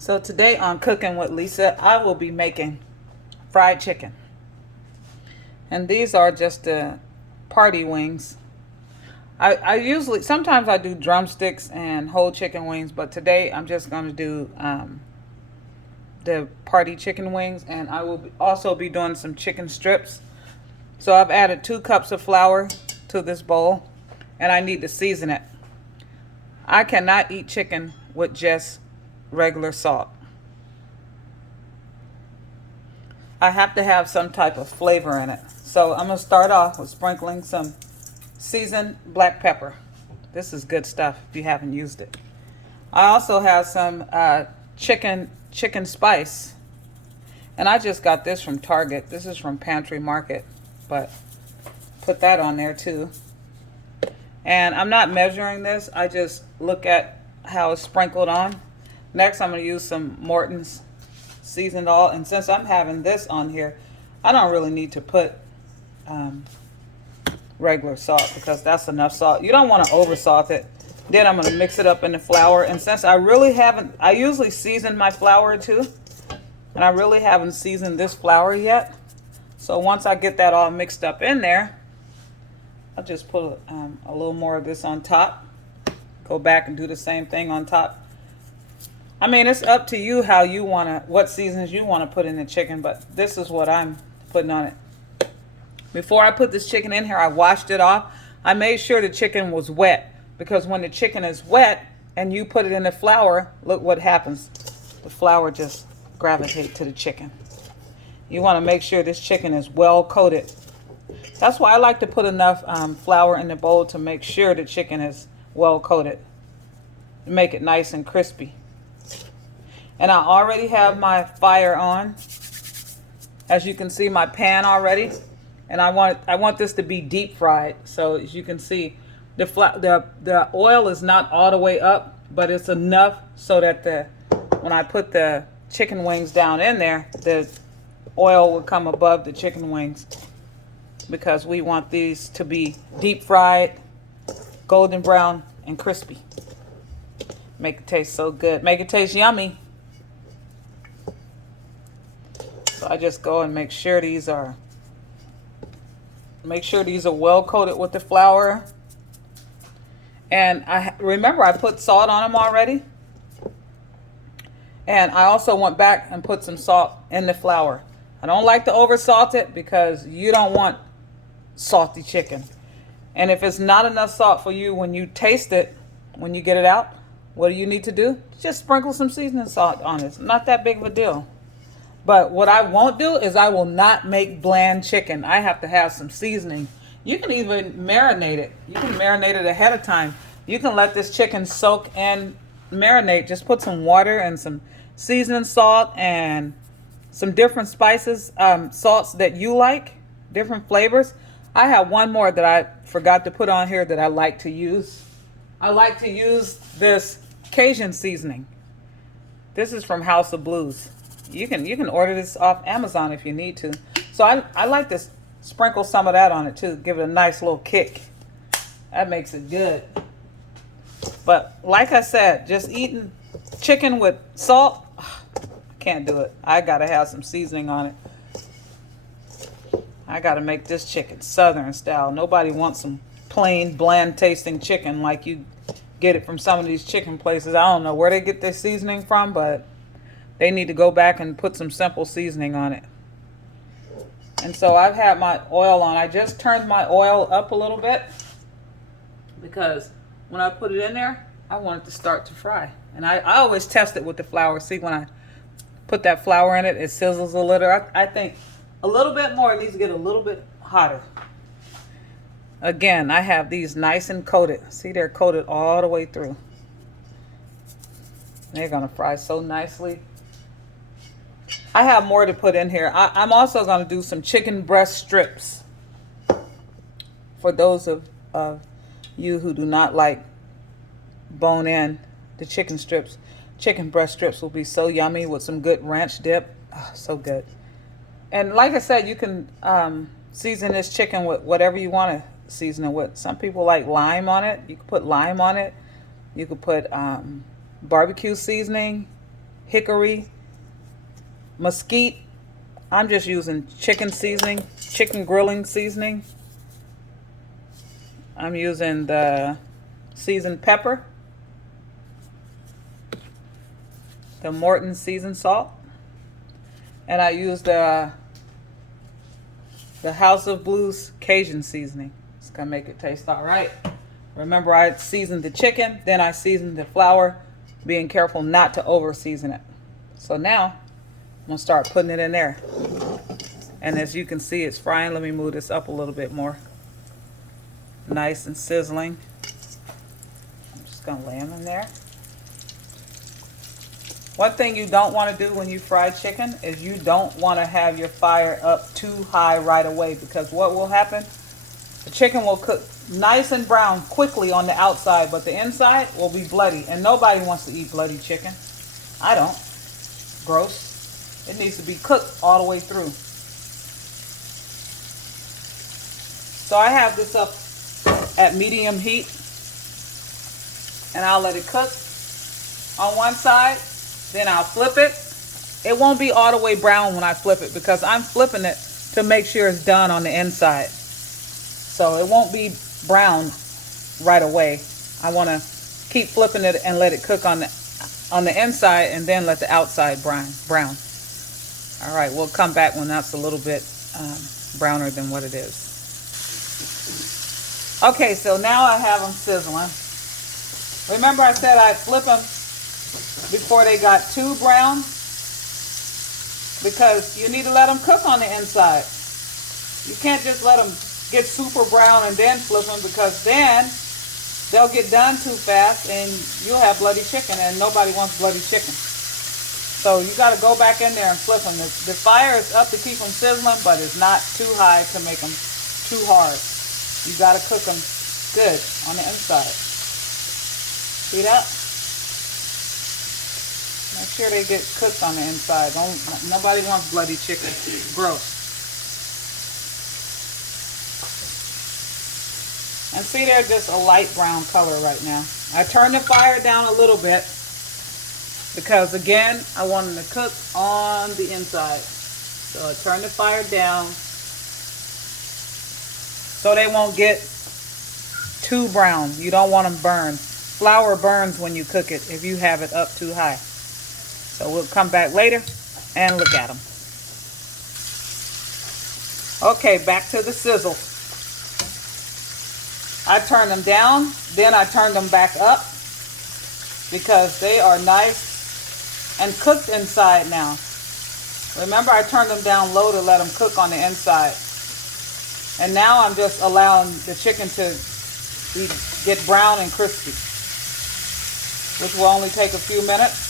So today on Cooking with Lisa, I will be making fried chicken. And these are just the party wings. I usually, sometimes I do drumsticks and whole chicken wings, but today I'm just going to do the party chicken wings. And I will also be doing some chicken strips. So I've added 2 cups of flour to this bowl, and I need to season it. I cannot eat chicken with just regular salt. I have to have some type of flavor in it. So I'm going to start off with sprinkling some seasoned black pepper. This is good stuff if you haven't used it. I also have some chicken spice. And I just got this from Target. This is from Pantry Market. But put that on there too. And I'm not measuring this. I just look at how it's sprinkled on. Next, I'm going to use some Morton's seasoned all. And since I'm having this on here, I don't really need to put regular salt because that's enough salt. You don't want to over salt it. Then I'm going to mix it up in the flour. And since I really haven't, I usually season my flour too. And I really haven't seasoned this flour yet. So once I get that all mixed up in there, I'll just put a little more of this on top. Go back and do the same thing on top. I mean, it's up to you how you want to, what seasons you want to put in the chicken, but this is what I'm putting on it. Before I put this chicken in here, I washed it off. I made sure the chicken was wet because when the chicken is wet and you put it in the flour, look what happens. The flour just gravitates to the chicken. You want to make sure this chicken is well coated. That's why I like to put enough flour in the bowl to make sure the chicken is well coated. Make it nice and crispy. And I already have my fire on. As you can see, my pan already. And I want this to be deep fried. So as you can see, the oil is not all the way up, but it's enough so that when I put the chicken wings down in there, the oil will come above the chicken wings. Because we want these to be deep fried, golden brown, and crispy. Make it taste so good. Make it taste yummy. So I just go and make sure these are well coated with the flour. And I remember I put salt on them already. And I also went back and put some salt in the flour. I don't like to over salt it because you don't want salty chicken. And if it's not enough salt for you when you taste it, when you get it out, what do you need to do? Just sprinkle some seasoning salt on it. It's not that big of a deal. But what I won't do is I will not make bland chicken. I have to have some seasoning. You can even marinate it. You can marinate it ahead of time. You can let this chicken soak and marinate. Just put some water and some seasoning salt and some different spices, salts that you like, different flavors. I have one more that I forgot to put on here that I like to use. I like to use this Cajun seasoning. This is from House of Blues. You can order this off Amazon if you need to. So I like to sprinkle some of that on it too. Give it a nice little kick. That makes it good. But like I said, just eating chicken with salt, I can't do it. I gotta have some seasoning on it. I gotta make this chicken Southern style. Nobody wants some plain, bland tasting chicken like you get it from some of these chicken places. I don't know where they get their seasoning from, but they need to go back and put some simple seasoning on it. And so I've had my oil on. I just turned my oil up a little bit because when I put it in there, I want it to start to fry. And I always test it with the flour. See, when I put that flour in it, it sizzles a little. I think a little bit more. It needs to get a little bit hotter. Again, I have these nice and coated. See, they're coated all the way through. They're going to fry so nicely. I have more to put in here. I'm also going to do some chicken breast strips. For those of you who do not like bone in, the chicken strips. Chicken breast strips will be so yummy with some good ranch dip. Oh, so good. And like I said, you can season this chicken with whatever you want to season it with. Some people like lime on it. You can put lime on it. You could put barbecue seasoning, hickory, mesquite. I'm just using chicken seasoning, chicken grilling seasoning. I'm using the seasoned pepper, the Morton seasoned salt, and I use the House of Blues Cajun seasoning. It's gonna make it taste all right. Remember, I seasoned the chicken, then I seasoned the flour, being careful not to over season it. So now I'm gonna start putting it in there. And as you can see, it's frying. Let me move this up a little bit more. Nice and sizzling. I'm just gonna lay them in there. One thing you don't want to do when you fry chicken is you don't want to have your fire up too high right away, because what will happen, the chicken will cook nice and brown quickly on the outside, but the inside will be bloody, and nobody wants to eat bloody chicken. I don't. Gross. It needs to be cooked all the way through. So I have this up at medium heat, and I'll let it cook on one side, then I'll flip it. It won't be all the way brown when I flip it, because I'm flipping it to make sure it's done on the inside. So it won't be brown right away. I want to keep flipping it and let it cook on the inside, and then let the outside brown. All right, we'll come back when that's a little bit browner than what it is. Okay, so now I have them sizzling. Remember I said I'd flip them before they got too brown, because you need to let them cook on the inside. You can't just let them get super brown and then flip them, because then they'll get done too fast and you'll have bloody chicken, and nobody wants bloody chicken. So you got to go back in there and flip them. The fire is up to keep them sizzling, but it's not too high to make them too hard. You got to cook them good on the inside. See that? Make sure they get cooked on the inside. Nobody wants bloody chicken. Gross. And see, they're just a light brown color right now. I turned the fire down a little bit, because again, I want them to cook on the inside. So I turned the fire down so they won't get too brown. You don't want them burned. Flour burns when you cook it if you have it up too high. So we'll come back later and look at them. Okay, back to the sizzle. I turned them down, then I turned them back up, because they are nice and cooked inside now. Remember, I turned them down low to let them cook on the inside. And now I'm just allowing the chicken to get brown and crispy, which will only take a few minutes.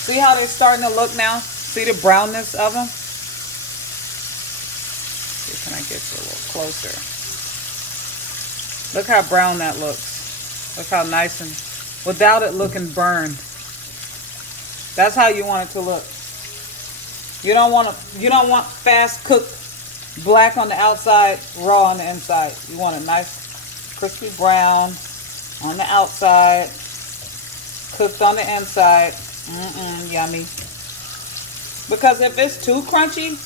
See how they're starting to look now? See the brownness of them? See, can I get you a little closer? Look how brown that looks. Look how nice, and without it looking burned. That's how you want it to look. You don't want fast cooked black on the outside, raw on the inside. You want a nice crispy brown on the outside, cooked on the inside. Yummy. Because if it's too crunchy,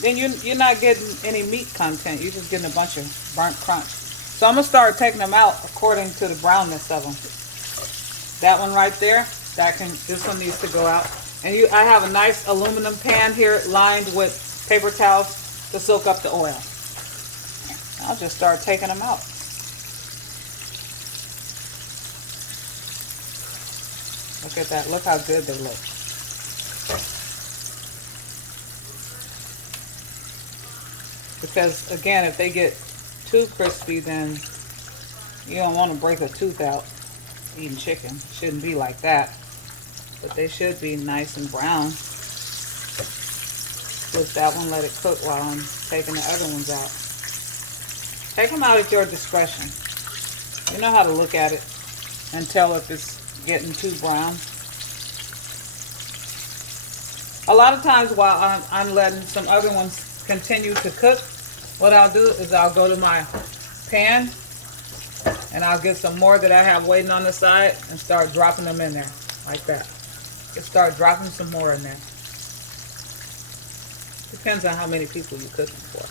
then you're not getting any meat content. You're just getting a bunch of burnt crunch. So I'm going to start taking them out according to the brownness of them. That one right there, this one needs to go out. And I have a nice aluminum pan here lined with paper towels to soak up the oil. I'll just start taking them out. Look at that. Look how good they look. Because again, if they get too crispy, then you don't want to break a tooth out eating chicken. It shouldn't be like that. But they should be nice and brown. With that one, let it cook while I'm taking the other ones out. Take them out at your discretion. You know how to look at it and tell if it's getting too brown. A lot of times while I'm letting some other ones continue to cook, what I'll do is I'll go to my pan and I'll get some more that I have waiting on the side and start dropping them in there like that. start dropping some more in there. Depends on how many people you're cooking for.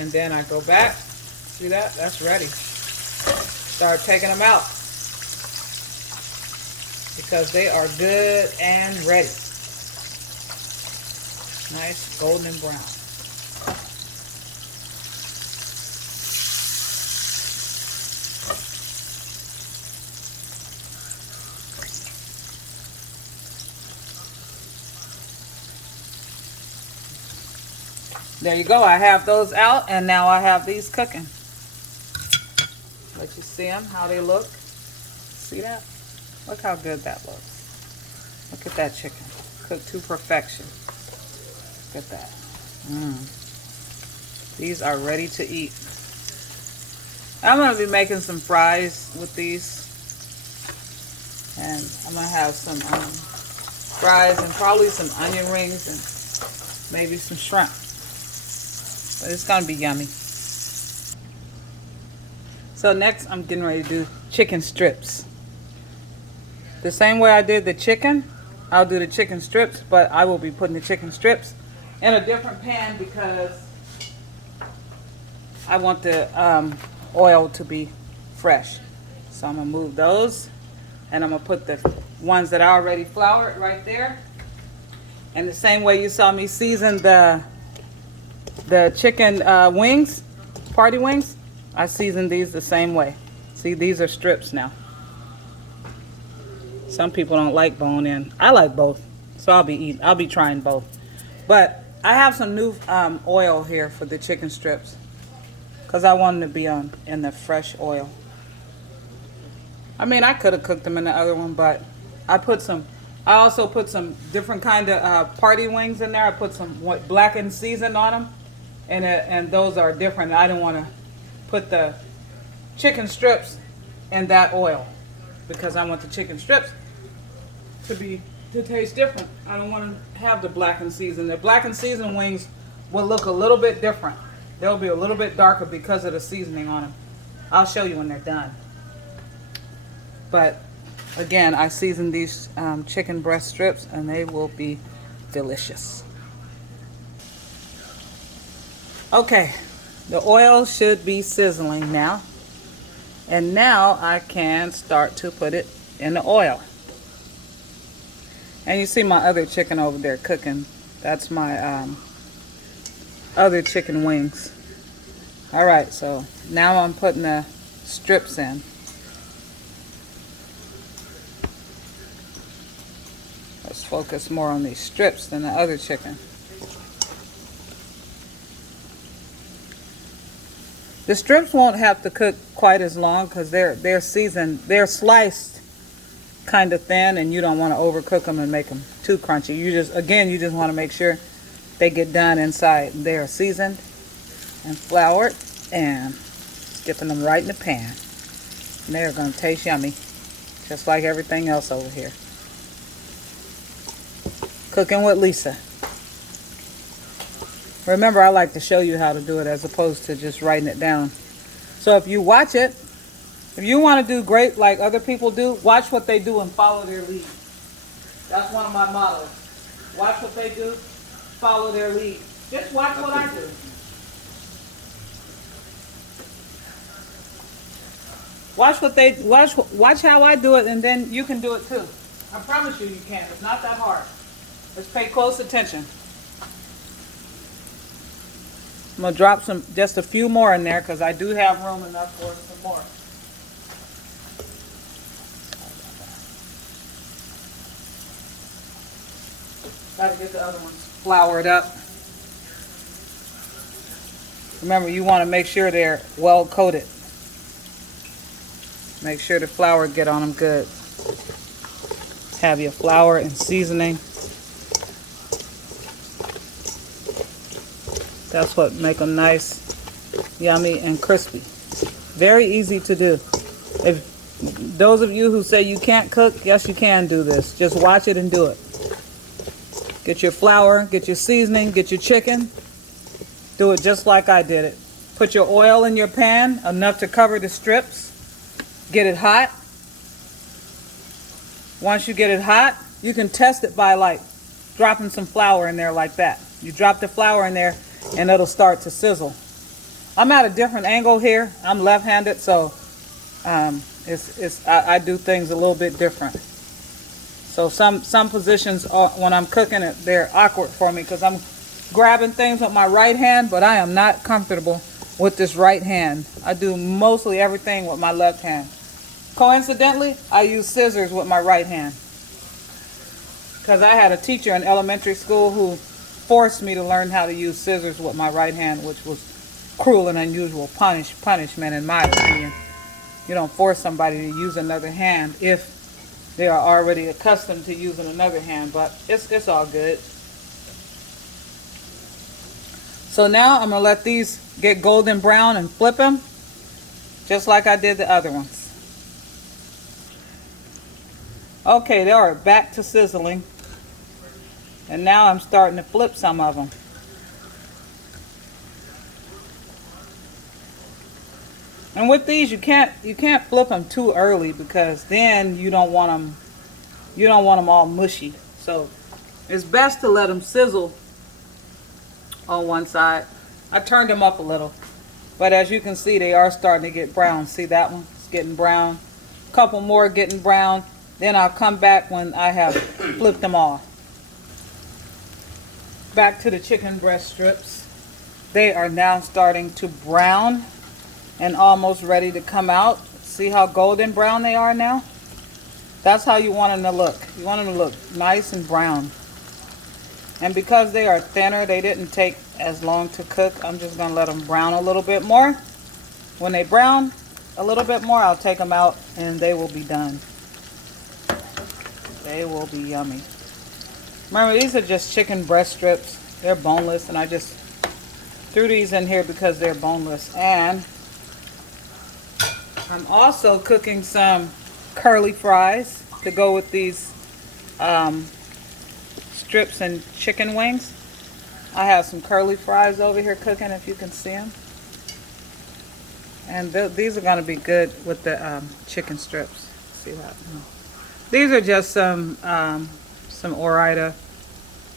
And then I go back. See that? That's ready. Start taking them out because they are good and ready. Nice golden brown. There you go. I have those out, and now I have these cooking. Let you see them, how they look. See that? Look how good that looks. Look at that chicken. Cooked to perfection. Look at that. These are ready to eat. I'm going to be making some fries with these. And I'm going to have some fries and probably some onion rings and maybe some shrimp. But it's going to be yummy. So next I'm getting ready to do chicken strips. The same way I did the chicken, I'll do the chicken strips, but I will be putting the chicken strips in a different pan because I want the oil to be fresh. So I'm going to move those, and I'm going to put the ones that I already floured right there. And the same way you saw me season the chicken wings, party wings, I season these the same way. See, these are strips now. Some people don't like bone in. I like both, so I'll be trying both. But I have some new oil here for the chicken strips because I want them to be in the fresh oil. I mean, I could have cooked them in the other one, but I also put some different kind of party wings in there. I put some blackened seasoned on them, and those are different. I didn't want to put the chicken strips in that oil because I want the chicken strips to taste different. I don't want to have the blackened seasoned. The blackened seasoned wings will look a little bit different. They'll be a little bit darker because of the seasoning on them. I'll show you when they're done. But again, I seasoned these chicken breast strips and they will be delicious. Okay, the oil should be sizzling now. And now I can start to put it in the oil. And you see my other chicken over there cooking. That's my other chicken wings. All right, so now I'm putting the strips in. Let's focus more on these strips than the other chicken. The strips won't have to cook quite as long because they're seasoned, they're sliced kind of thin, and you don't want to overcook them and make them too crunchy. You just want to make sure they get done inside. They're seasoned and floured and dipping them right in the pan. And they're going to taste yummy, just like everything else over here. Cooking with Lisa. Remember, I like to show you how to do it as opposed to just writing it down. So if you watch it, if you want to do great like other people do, watch what they do and follow their lead. That's one of my mottos. Watch what they do, follow their lead. Just watch what I do. Watch how I do it, and then you can do it too. I promise you can. It's not that hard. Just pay close attention. I'm going to drop just a few more in there because I do have room enough for some more. Got to get the other ones floured up. Remember, you want to make sure they're well coated. Make sure the flour get on them good. Have your flour and seasoning. That's what make them nice, yummy, and crispy. Very easy to do. If those of you who say you can't cook, yes, you can do this. Just watch it and do it. Get your flour, get your seasoning, get your chicken. Do it just like I did it. Put your oil in your pan, enough to cover the strips. Get it hot. Once you get it hot, you can test it by like dropping some flour in there like that. You drop the flour in there and it'll start to sizzle. I'm at a different angle here. I'm left-handed, so I do things a little bit different. So some positions when I'm cooking it, they're awkward for me because I'm grabbing things with my right hand, but I am not comfortable with this right hand. I do mostly everything with my left hand. Coincidentally, I use scissors with my right hand because I had a teacher in elementary school who forced me to learn how to use scissors with my right hand, which was cruel and unusual punishment in my opinion. You don't force somebody to use another hand if they are already accustomed to using another hand, but it's all good. So now I'm going to let these get golden brown and flip them just like I did the other ones. Okay, they are back to sizzling. And now I'm starting to flip some of them. And with these, you can't flip them too early because then you don't want them all mushy. So it's best to let them sizzle on one side. I turned them up a little, but as you can see, they are starting to get brown. See that one? It's getting brown. A couple more getting brown. Then I'll come back when I have flipped them off. Back to the chicken breast strips. They are now starting to brown and almost ready to come out. See how golden brown they are now? That's how you want them to look. You want them to look nice and brown. And because they are thinner, they didn't take as long to cook. I'm just going to let them brown a little bit more. When they brown a little bit more, I'll take them out and they will be done. They will be yummy. Remember, these are just chicken breast strips. They're boneless, and I just threw these in here because they're boneless. And I'm also cooking some curly fries to go with these strips and chicken wings. I have some curly fries over here cooking, if you can see them. And these are going to be good with the chicken strips. See that? These are just some Ore-Ida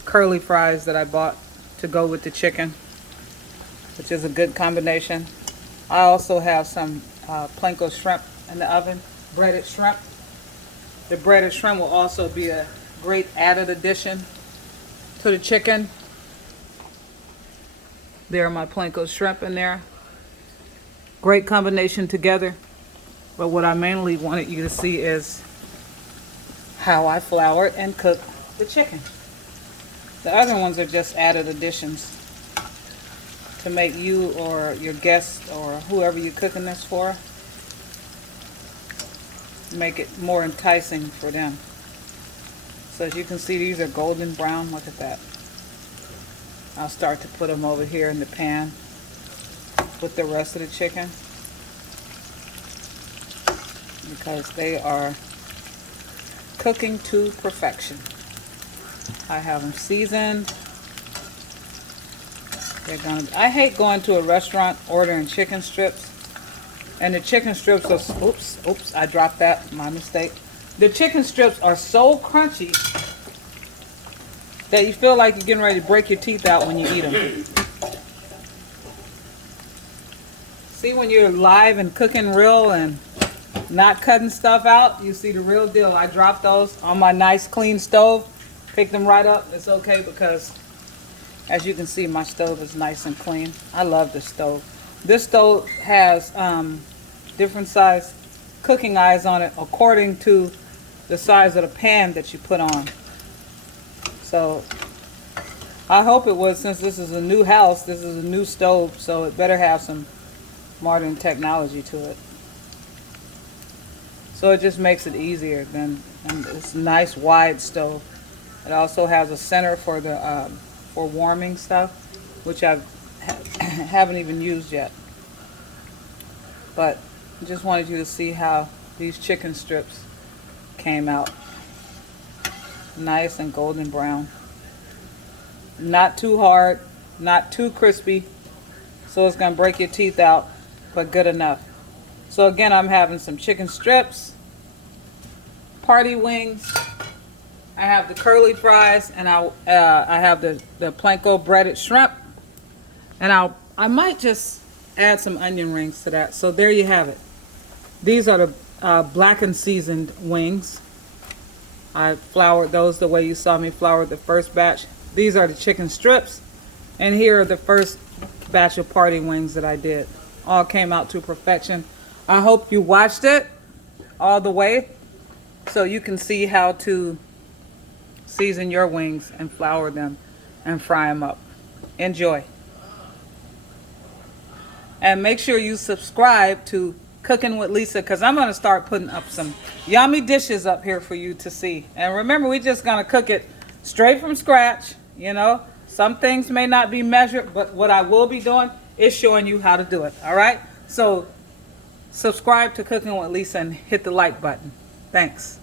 curly fries that I bought to go with the chicken, which is a good combination. I also have some Plenko shrimp in the oven, breaded shrimp. The breaded shrimp will also be a great added addition to the chicken. There are my Plenko shrimp in there. Great combination together. But what I mainly wanted you to see is how I floured and cook the chicken. The other ones are just added additions to make you or your guests or whoever you're cooking this for, make it more enticing for them. So as you can see, these are golden brown. Look at that. I'll start to put them over here in the pan with the rest of the chicken because they are cooking to perfection. I have them seasoned. I hate going to a restaurant ordering chicken strips, and the chicken strips are, oops, I dropped that, my mistake. The chicken strips are so crunchy that you feel like you're getting ready to break your teeth out when you eat them. See, when you're live and cooking real and not cutting stuff out, you see the real deal. I dropped those on my nice clean stove, picked them right up. It's okay because as you can see, my stove is nice and clean. I love this stove. This stove has different size cooking eyes on it according to the size of the pan that you put on. So I hope it was, since this is a new house, this is a new stove, so it better have some modern technology to it. So it just makes it easier. And it's a nice wide stove. It also has a center for the for warming stuff, which I haven't even used yet. But I just wanted you to see how these chicken strips came out. Nice and golden brown. Not too hard, not too crispy, so it's gonna break your teeth out, but good enough. So again, I'm having some chicken strips, party wings. I have the curly fries, and I have the panko breaded shrimp, and I might just add some onion rings to that. So there you have it. These are the blackened seasoned wings. I floured those the way you saw me flour the first batch. These are the chicken strips, and here are the first batch of party wings that I did. All came out to perfection. I hope you watched it all the way so you can see how to season your wings and flour them and fry them up. Enjoy. And make sure you subscribe to Cooking with Lisa, because I'm going to start putting up some yummy dishes up here for you to see. And remember, we're just going to cook it straight from scratch. You know, some things may not be measured, but what I will be doing is showing you how to do it. All right? So subscribe to Cooking with Lisa and hit the like button. Thanks.